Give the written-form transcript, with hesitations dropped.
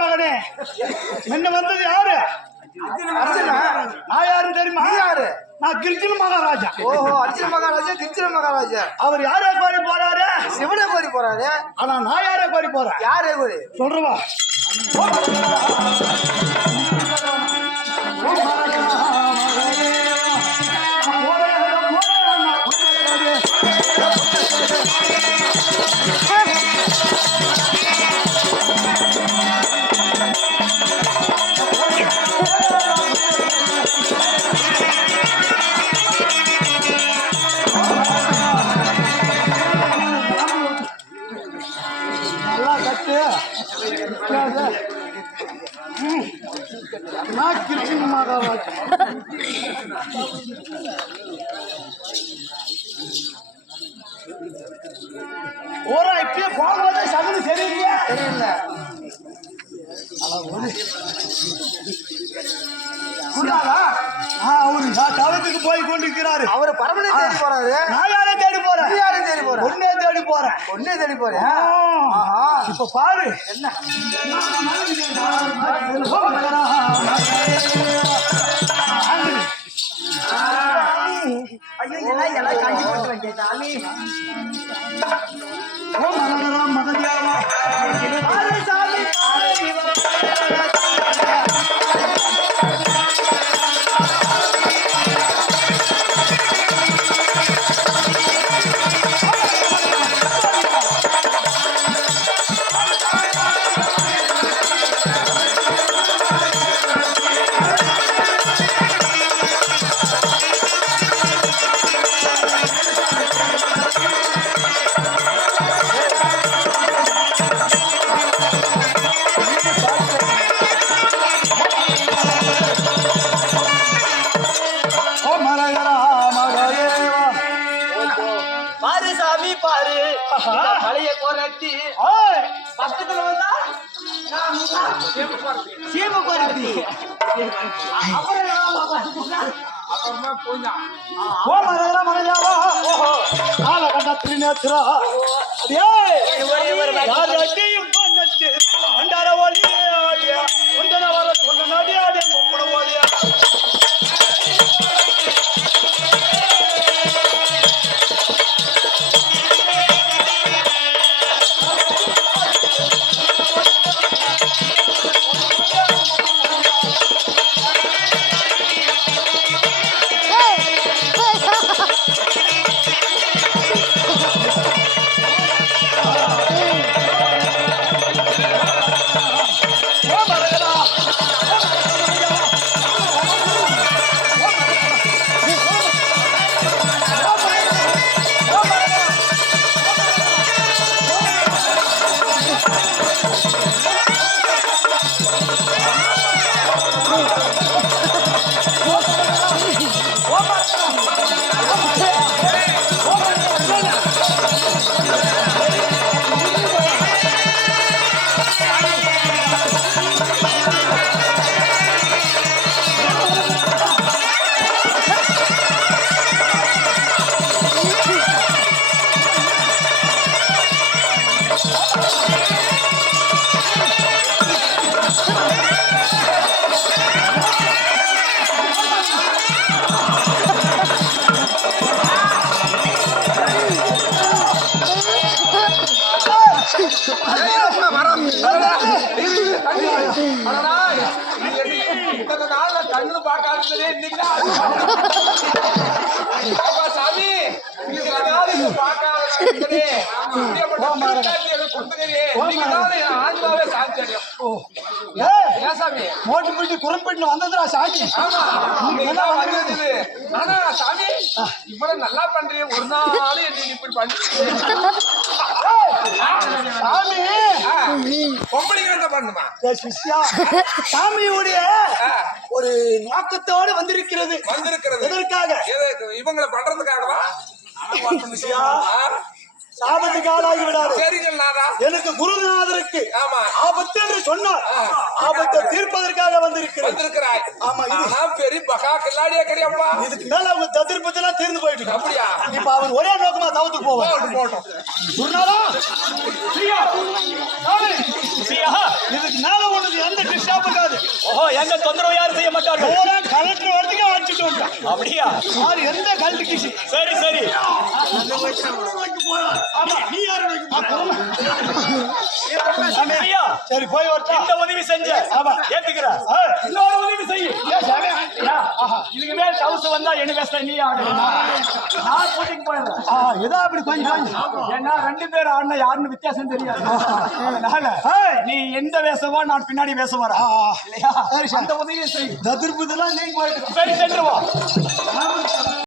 மகனே என்ன வந்தது யாரு? நான் யாரும் தெரியுமா? யாரு? நான் கிருஷ்ண மகாராஜா. ஓஹோ, அர்ஜுன மகாராஜா, கிருஷ்ண மகாராஜா. அவர் யாரே கோரி போறாரு? சிவனே கோரி போறாரு. ஆனா நான் யாரே கோரி போறேன்? யாரே கோரி சொல்றவா? நான் கிருஷ்ண மகாராஜா. ஒரு இப்பயே போகும்போது சகுனு சரியில்லையா? தெரியல. அவரு தவத்துக்கு போய் கொண்டிருக்கிறாரு. அவரு பரமனை தேடி போறாரு. நான் யாரை தேடி போறேன்? யாரை தேடி போறேன்? ஒன்னே தேடி போறேன். ஒன்னே தேடி போறேன். இப்ப பாரு என்ன ஐயோ, எல்லாம் காஞ்சி போட்டு வைக்க சாமி. மகதியாவா தலைய கோரத்தி பக்கத்துல வந்தா சீம கோரத்தி அப்புறமா போய்தான் கண்ட திருநேத்திரா அண்டார ஒளி ஒன்றன வர சொன்ன நடியாடி முப்பட ஓடியா கண்ணு பார்க்காதே இன்னைக்கு சாமி பார்க்காத இவனே, இப்படியாப்பட்ட திருக்காட்சியை கொடுத்துக்கிறே. இன்னைக்குதான் என் ஆன்மாவே சாந்தி அடையும். ஏன் சாமி? மோட்டு போயிட்டு குரம்பிட்டு வந்ததுடா சாமி. ஆமா, இன்னைக்குதான் வந்தது. ஆனா சாமி, இவ்வளவு நல்லா பண்றீங்க, ஒரு நாள் என்ன இப்படி பண்ணி சாமி பொம்பளைங்க தான் பண்ணணுமா? சிஷ்யா, சாமியுடைய ஒரு நோக்கத்தோடு வந்திருக்கிறது. எதற்காக? இவங்களை பண்றதுக்காகவா? சாபத்துக்கு ஆளாகி விடாது. சரிங்களாடா. எனக்கு குருநாதருக்கு ஆமா, ஆபத்து என்று சொன்னார். ஆபத்தை தீர்ப்பதற்காக வந்திருக்கிறாய். ஆமா, பெரிய பகா கில்லாடியா கிடையாப்பா. இதுக்கு மேல அவங்க ததிர்ப்பத்தி எல்லாம் தீர்ந்து போயிட்டு. அப்படியா? இப்ப அவர் ஒரே நோக்கமா தவிர்த்து போவோம். போட்டோம். குருநாதா, இதுக்கு மேல உனக்கு எந்த டிஸ்டர்ப் இருக்காது. ஓஹோ, எங்க தொந்தரவு யாரும் செய்ய மாட்டார்கள். கலெக்டர் வரதுக்கு அடிச்சுட்டு வந்தேன். அப்படியா? யாரு எந்த கலெக்டர்? சரி சரி. நீ யாரு? ஐயா, சரி போய் வரட்டா. இந்த உதவி செஞ்ச ஏத்துக்கிற இன்னொரு உதவி செய்ய. இதுக்கு மேல் தவசு வந்தா என்ன பேச நீ ஆடுறா? நான் போட்டிக்கு போயிடுறேன். ஏதோ அப்படி கொஞ்சம் ஏன்னா 2 பேர் ஆடினா யாருன்னு வித்தியாசம் தெரியாது. அதனால நீ எந்த வேஷமா நான் பின்னாடி வேஷ வரா இல்லையா? அந்த உதவியை செய். ததிர்ப்பதெல்லாம் நீங்க போயிட்டு சரி சென்று வா.